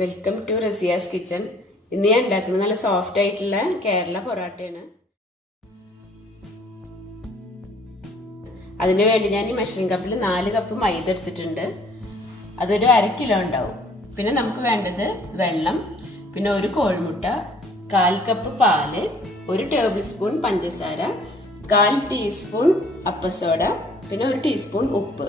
Welcome to Razia's kitchen. ഇന്ന് ഞാൻ ഉണ്ടാക്കുന്നത് നല്ല സോഫ്റ്റ് ആയിട്ടുള്ള കേരള പൊറോട്ടയാണ്. അതിനു വേണ്ടി ഞാൻ ഈ മെഷറിംഗ് കപ്പിൽ 4 കപ്പ് മൈദ എടുത്തിട്ടുണ്ട്. അതൊരു 1/2 കിലോ ഉണ്ടാവും. പിന്നെ നമുക്ക് വേണ്ടത് വെള്ളം, പിന്നെ ഒരു കോഴിമുട്ട, 1/4 കപ്പ് പാല്, 1 ടേബിൾ സ്പൂൺ പഞ്ചസാര, 1/4 ടീസ്പൂൺ അപ്പസോഡ, പിന്നെ 1 ടീസ്പൂൺ ഉപ്പ്.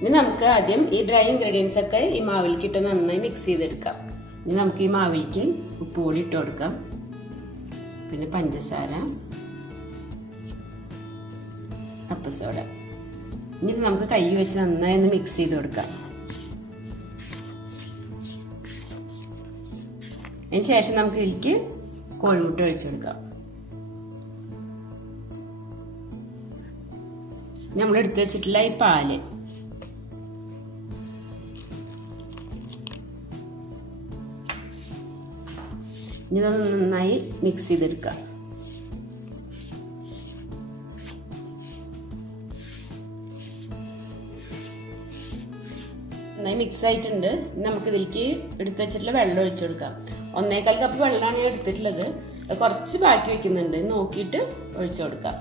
ഇനി നമുക്ക് ആദ്യം ഈ ഡ്രൈ ഇൻഗ്രീഡിയൻസ് ഒക്കെ ഈ മാവിലേക്ക് ഇട്ട് നന്നായി മിക്സ് ചെയ്തെടുക്കാം. ഇനി നമുക്ക് ഈ മാവിലേക്ക് ഉപ്പ് കൂടി ഇട്ട് കൊടുക്കാം, പിന്നെ പഞ്ചസാര, അപ്പസോഡ. ഇനി നമുക്ക് കൈ വെച്ച് നന്നായി ഒന്ന് മിക്സ് ചെയ്ത് കൊടുക്കാം. അതിന് ശേഷം നമുക്ക് ഇതിലേക്ക് കോഴിമുട്ട ഒഴിച്ചു കൊടുക്കാം. നമ്മൾ എടുത്തു വെച്ചിട്ടുള്ള ഈ പാല് ഇതൊന്ന് നന്നായി മിക്സ് ചെയ്തെടുക്കാം. നന്നായി മിക്സ് ആയിട്ടുണ്ട്. നമുക്ക് ഇതിലേക്ക് എടുത്തു വെച്ചിട്ടുള്ള വെള്ളം ഒഴിച്ചു കൊടുക്കാം. 1.25 കപ്പ് വെള്ളമാണ് ഞാൻ എടുത്തിട്ടുള്ളത്. അത് കുറച്ച് ബാക്കി വെക്കുന്നുണ്ട്, നോക്കിയിട്ട് ഒഴിച്ചു കൊടുക്കാം.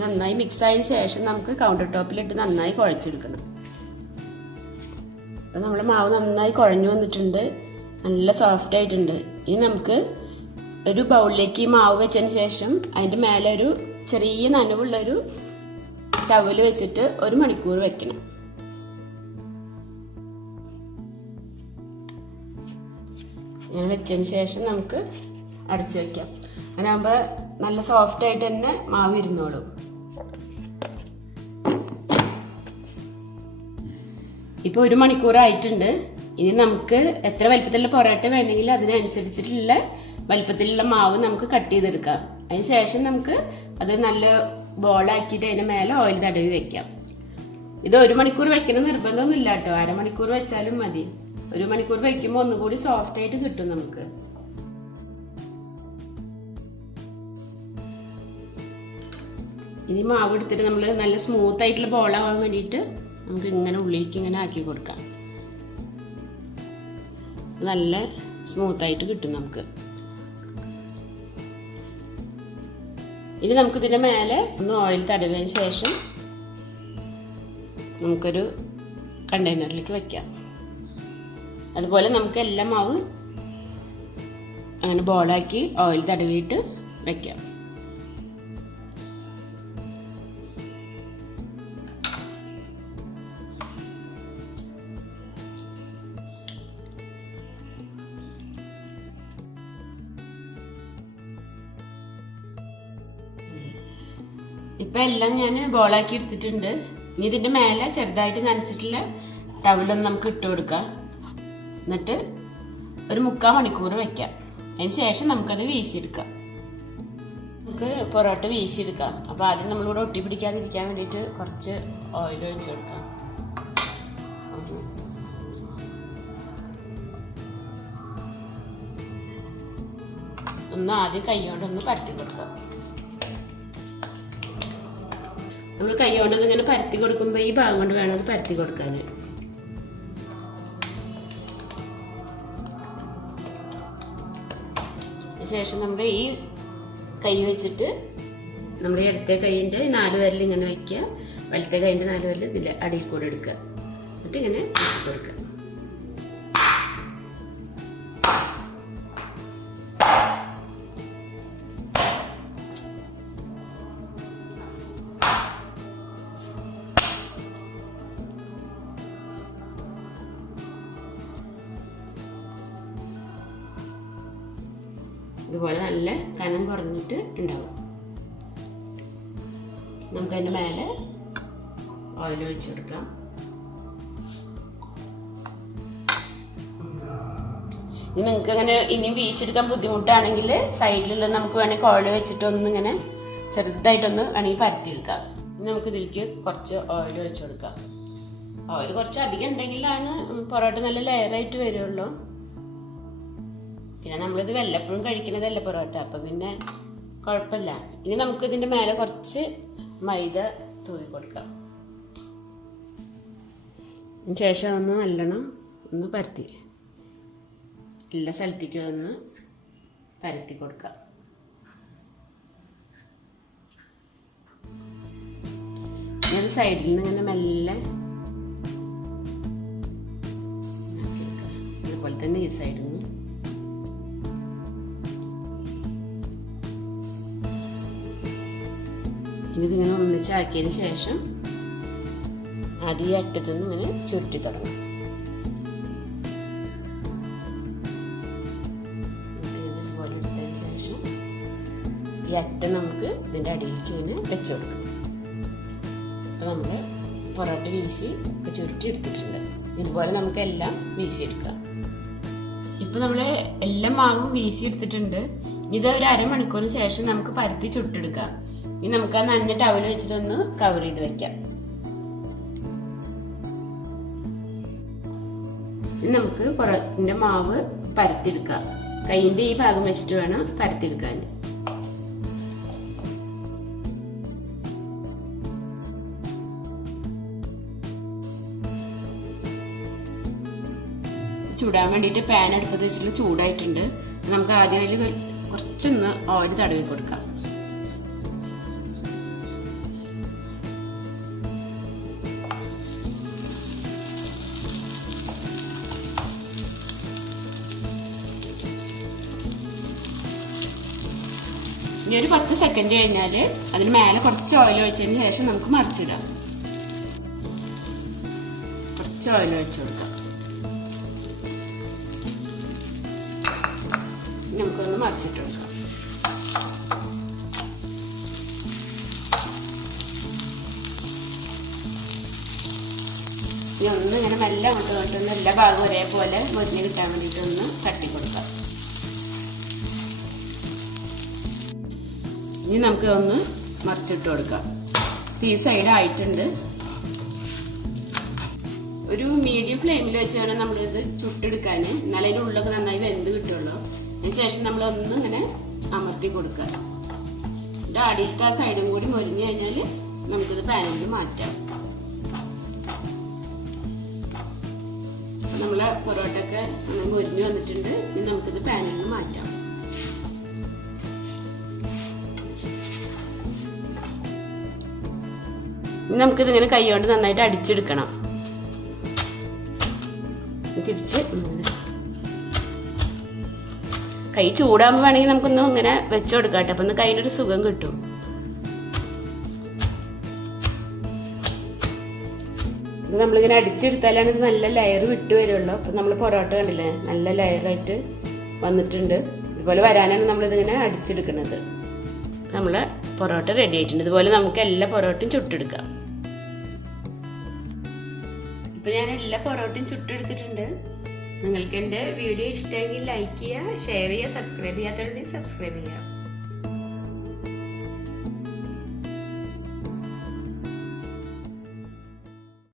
നന്നായി മിക്സ് ആയതിനു ശേഷം നമുക്ക് കൗണ്ടർ ടോപ്പിലിട്ട് നന്നായി കുഴച്ചെടുക്കണം. അപ്പം നമ്മുടെ മാവ് നന്നായി കുഴഞ്ഞു വന്നിട്ടുണ്ട്, നല്ല സോഫ്റ്റ് ആയിട്ടുണ്ട്. ഇനി നമുക്ക് ഒരു ബൗളിലേക്ക് ഈ മാവ് വെച്ചതിന് ശേഷം അതിൻ്റെ മേലെ ഒരു ചെറിയ നനവുള്ളൊരു ടവൽ വെച്ചിട്ട് 1 മണിക്കൂർ വെക്കണം. ഇങ്ങനെ വെച്ചതിന് ശേഷം നമുക്ക് അടച്ചു വയ്ക്കാം. അങ്ങനെ ആകുമ്പോൾ നല്ല സോഫ്റ്റ് ആയിട്ട് തന്നെ മാവ് ഇരുന്നോളും. ഇപ്പോൾ 1 മണിക്കൂർ ആയിട്ടുണ്ട്. ഇനി നമുക്ക് എത്ര വലിപ്പത്തിലുള്ള പൊറോട്ട വേണമെങ്കിൽ അതിനനുസരിച്ചിട്ടുള്ള വലിപ്പത്തിലുള്ള മാവ് നമുക്ക് കട്ട് ചെയ്തെടുക്കാം. അതിന് ശേഷം നമുക്ക് അത് നല്ല ബോളാക്കിയിട്ട് അതിന് മേലെ ഓയിൽ തടവി വെക്കാം. ഇത് 1 മണിക്കൂർ വെക്കണം നിർബന്ധമൊന്നും ഇല്ല കേട്ടോ, 1/2 മണിക്കൂർ വെച്ചാലും മതി. 1 മണിക്കൂർ വെക്കുമ്പോൾ ഒന്നുകൂടി സോഫ്റ്റ് ആയിട്ട് കിട്ടും നമുക്ക്. ഇനി മാവ് എടുത്തിട്ട് നമ്മൾ നല്ല സ്മൂത്ത് ആയിട്ടുള്ള ബോളാവാൻ വേണ്ടിയിട്ട് നമുക്ക് ഇങ്ങനെ ഉള്ളിലേക്ക് ഇങ്ങനെ ആക്കി കൊടുക്കാം. നല്ല സ്മൂത്തായിട്ട് കിട്ടും നമുക്ക്. ഇനി നമുക്കിതിൻ്റെ മേലെ ഒന്ന് ഓയിൽ തടവിയതിന് ശേഷം നമുക്കൊരു കണ്ടെയ്നറിലേക്ക് വെക്കാം. അതുപോലെ നമുക്ക് എല്ലാ മാവ് അങ്ങനെ ബോളാക്കി ഓയിൽ തടവിയിട്ട് വെക്കാം. ഇപ്പം എല്ലാം ഞാൻ ബോളാക്കി എടുത്തിട്ടുണ്ട്. ഇനി ഇതിൻ്റെ മേലെ ചെറുതായിട്ട് നനച്ചിട്ടുള്ള ടവലൊന്ന് നമുക്ക് ഇട്ട് കൊടുക്കാം. എന്നിട്ട് ഒരു 3/4 മണിക്കൂർ വെക്കാം. അതിന് ശേഷം നമുക്കത് വീശിയെടുക്കാം. നമുക്ക് പൊറോട്ട വീശിയെടുക്കാം. അപ്പോൾ ആദ്യം നമ്മളിവിടെ ഒട്ടി പിടിക്കാതിരിക്കാൻ വേണ്ടിയിട്ട് കുറച്ച് ഓയിൽ ഒഴിച്ചു കൊടുക്കാം. ഒന്ന് ആദ്യം കൈ കൊണ്ടൊന്ന് പരത്തി കൊടുക്കാം. നമ്മൾ കൈ കൊണ്ട് ഇങ്ങനെ പരത്തി കൊടുക്കുമ്പോൾ ഈ ഭാഗം കൊണ്ട് വേണം അത് പരത്തി കൊടുക്കാൻ. ശേഷം നമ്മുടെ ഈ കൈ വെച്ചിട്ട് നമ്മുടെ ഇടത്തെ കൈയിൻ്റെ 4 വിരൽ ഇങ്ങനെ വയ്ക്കുക, വലത്തെ കൈയിൻ്റെ 4 വിരൽ ഇതിൽ അടിയിൽ കൂടെ എടുക്കുക, എന്നിട്ട് ഇങ്ങനെ വെച്ച് കൊടുക്കുക. ഇതുപോലെ നല്ല കനം കുറഞ്ഞിട്ട് ഉണ്ടാവും. നമുക്ക് അതിൻ്റെ മേലെ ഓയിൽ ഒഴിച്ചു കൊടുക്കാം. ഇനി നിങ്ങൾക്ക് അങ്ങനെ ഇനി വീശെടുക്കാൻ ബുദ്ധിമുട്ടാണെങ്കിൽ സൈഡിലുള്ള നമുക്ക് വേണമെങ്കിൽ ഓയിൽ വെച്ചിട്ട് ഒന്നിങ്ങനെ ചെറുതായിട്ടൊന്ന് വേണമെങ്കിൽ പരത്തിയെടുക്കാം. ഇനി നമുക്ക് ഇതിലേക്ക് കുറച്ച് ഓയിൽ ഒഴിച്ചു കൊടുക്കാം. ഓയിൽ കുറച്ച് അധികം ഉണ്ടെങ്കിലാണ് പൊറോട്ട നല്ല ലെയറായിട്ട് വരുള്ളൂ. പിന്നെ നമ്മളിത് വല്ലപ്പോഴും കഴിക്കുന്നതല്ല പൊറോട്ട, അപ്പം പിന്നെ കുഴപ്പമില്ല. ഇനി നമുക്ക് ഇതിൻ്റെ മേലെ കുറച്ച് മൈദ തൂവി കൊടുക്കാം. ശേഷം ഒന്ന് നല്ലോണം ഒന്ന് പരത്തി എല്ലാ സ്ഥലത്തേക്കും ഒന്ന് പരത്തി കൊടുക്കാം. ഒരു സൈഡിൽ നിന്ന് ഇങ്ങനെ മെല്ലെ അതുപോലെ തന്നെ ഈ സൈഡിൽ നിന്ന് ഇതിങ്ങനെ ഒന്നിച്ചാക്കിയതിന് ശേഷം ആദ്യം ഈ അറ്റത്തു നിന്ന് ഇങ്ങനെ ചുരുട്ടി തുടങ്ങും. ഇതുപോലെ എടുത്തതിന് ശേഷം ഈ അറ്റം നമുക്ക് ഇതിൻ്റെ അടിയിലേക്ക് ഇങ്ങനെ വെച്ച് കൊടുക്കാം. അപ്പോൾ നമ്മൾ പൊറോട്ട വീശി ഒക്കെ ചുരുട്ടി എടുത്തിട്ടുണ്ട്. ഇതുപോലെ നമുക്ക് എല്ലാം വീശിയെടുക്കാം. ഇപ്പം നമ്മൾ എല്ലാ മാവും വീശി എടുത്തിട്ടുണ്ട്. ഇത് ഒരു അരമണിക്കൂറിന് ശേഷം നമുക്ക് പരത്തി ചുട്ടെടുക്കാം. ഇനി നമുക്ക് ആ നനഞ്ഞ ടവൽ വെച്ചിട്ടൊന്ന് കവർ ചെയ്ത് വെക്കാം. ഇനി നമുക്ക് പൊറോട്ടൻ്റെ മാവ് പരത്തിയെടുക്കാം. കൈയിൻ്റെ ഈ ഭാഗം വെച്ചിട്ട് വേണം പരത്തിയെടുക്കാൻ. ചൂടാൻ വേണ്ടിയിട്ട് പാൻ അടുപ്പത്ത് വെച്ചിട്ട് ചൂടായിട്ടുണ്ട്. നമുക്ക് ആദ്യം അതിൽ കുറച്ചൊന്ന് ഓയിൽ തടവി കൊടുക്കാം. ഇനി ഒരു 10 സെക്കൻഡ് കഴിഞ്ഞാൽ അതിന് മേലെ കുറച്ച് ഓയിൽ ഒഴിച്ചതിന് ശേഷം നമുക്ക് മറിച്ചിടാം. കുറച്ച് ഓയിൽ ഒഴിച്ചു കൊടുക്കാം. നമുക്കൊന്ന് മറിച്ചിട്ട് കൊടുക്കാം. ഇനി ഒന്ന് ഇങ്ങനെ മെല്ലെ കൊണ്ടുപോയിട്ടൊന്ന് എല്ലാ ഭാഗവും ഒരേപോലെ മൊരിഞ്ഞ് കിട്ടാൻ വേണ്ടിയിട്ടൊന്ന് തട്ടി കൊടുക്കാം. ഇനി നമുക്ക് ഒന്ന് മറിച്ചിട്ട് കൊടുക്കാം. ഈ സൈഡ് ആയിട്ടുണ്ട്. ഒരു മീഡിയം ഫ്ലെയിമിൽ വെച്ച് വേണം നമ്മളിത് ചുട്ടെടുക്കാൻ. എന്നാലും അതിൻ്റെ ഉള്ളൊക്കെ നന്നായി വെന്ത് കിട്ടുള്ളൂ. അതിനുശേഷം നമ്മളൊന്നും ഇങ്ങനെ അമർത്തി കൊടുക്കുക. ഇതിൻ്റെ അടിയിലത്തെ ആ സൈഡും കൂടി മൊരിഞ്ഞ് കഴിഞ്ഞാൽ നമുക്കിത് പാനിൽ മാറ്റാം. നമ്മളെ പൊറോട്ടയൊക്കെ മൊരിഞ്ഞ് വന്നിട്ടുണ്ട്. ഇനി നമുക്കിത് പാനിൽ നിന്ന് മാറ്റാം. ഇനി നമുക്കിതിങ്ങനെ കൈ കൊണ്ട് നന്നായിട്ട് അടിച്ചെടുക്കണം. തിരിച്ച് കൈ ചൂടാകുമ്പോൾ വേണമെങ്കിൽ നമുക്കൊന്ന് ഇങ്ങനെ വെച്ചു കൊടുക്കാം കേട്ടോ. അപ്പം ഒന്ന് കയ്യിലൊരു സുഖം കിട്ടും. ഇത് നമ്മളിങ്ങനെ അടിച്ചെടുത്താലാണ് ഇത് നല്ല ലെയർ വിട്ട് വരുള്ളൂ. അപ്പം നമ്മൾ പൊറോട്ട കണ്ടില്ലേ, നല്ല ലെയറായിട്ട് വന്നിട്ടുണ്ട്. ഇതുപോലെ വരാനാണ് നമ്മളിതിങ്ങനെ അടിച്ചെടുക്കുന്നത്. നമ്മളെ പൊറോട്ട റെഡി ആയിട്ടുണ്ട്. ഇതുപോലെ നമുക്ക് എല്ലാ പൊറോട്ടയും ചുട്ടെടുക്കാം. ഇപ്പം ഞാൻ എല്ലാ പൊറോട്ടയും ചുട്ടെടുത്തിട്ടുണ്ട്. നിങ്ങൾക്ക് എൻ്റെ വീഡിയോ ഇഷ്ടമെങ്കിൽ ലൈക്ക് ചെയ്യുക, ഷെയർ ചെയ്യുക, സബ്സ്ക്രൈബ് ചെയ്യാത്തവരുണ്ടെങ്കിൽ സബ്സ്ക്രൈബ് ചെയ്യുക.